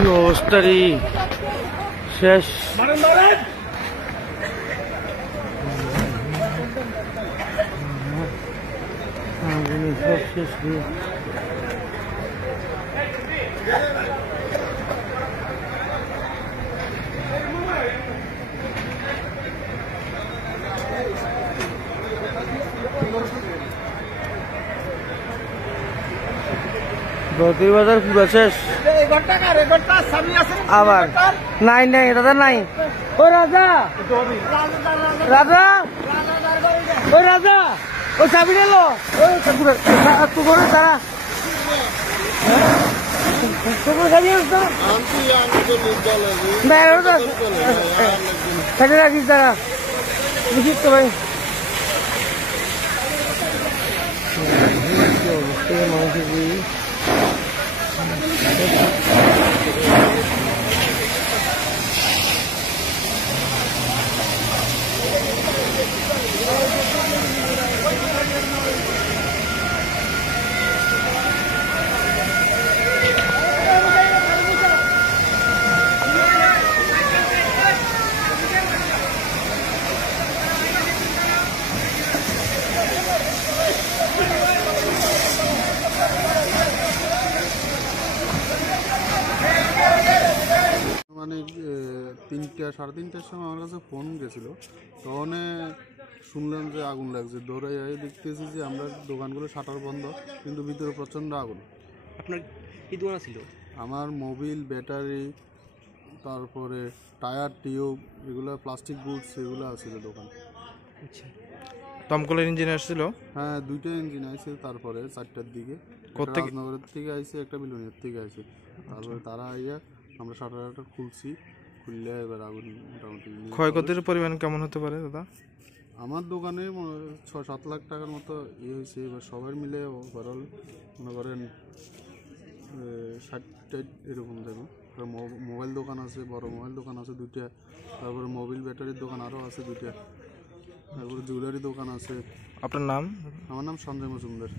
কি অবস্থা রে, শেষ। শেষ রে। বকরি বাজার পুরো শেষ। আবার নাই নাই দাদা নাই। ও রাজা, রাজা, ওই রাজা, ও চাবি এলো। ওই পুকুরে তারা পুকুরে চাবি রাখিস তারা বুঝিস তো ভাই। মানুষের মানে 3টা সাড়ে 3টার সময় আমার কাছে ফোন গেছিল, তখন শুনলাম যে আগুন লাগছে। দৌড়াই দেখতেছি যে আমরা দোকানগুলো শাটার বন্ধ, কিন্তু ভিতরে প্রচণ্ড আগুন। আপনার কি দোকান ছিল? আমার মোবিল, ব্যাটারি, তারপরে টায়ার, টিউব, এগুলো প্লাস্টিক গুডস, এগুলো ছিল দোকান। আচ্ছা, দমকলের ইঞ্জিন আসছিল? হ্যাঁ, 2টা ইঞ্জিন আইছে। তারপরে 4টার দিকে রাজনগরের থেকে আইছে, একটা বিলুনিয়ার থেকে আইছে। তারপরে তারা আইয়া আমরা শাটার খুলছি, খুললে এবার আগুন মোটামুটি। ক্ষয়ক্ষতির পরিমাণ কেমন হতে পারে দাদা? আমার দোকানে 6-7 লাখ টাকার মতো ইয়ে হয়েছে। এবার সবাই মিলে ওভারঅল মনে করেন 60-টাই এরকম দেবো। মোবাইল দোকান আছে, বড় মোবাইল দোকান আছে 2টা, তারপরে মোবিল ব্যাটারির দোকান আরও আছে 2টা, তারপরে জুয়েলারি দোকান আছে। আপনার নাম? আমার নাম সঞ্জয় মজুমদার।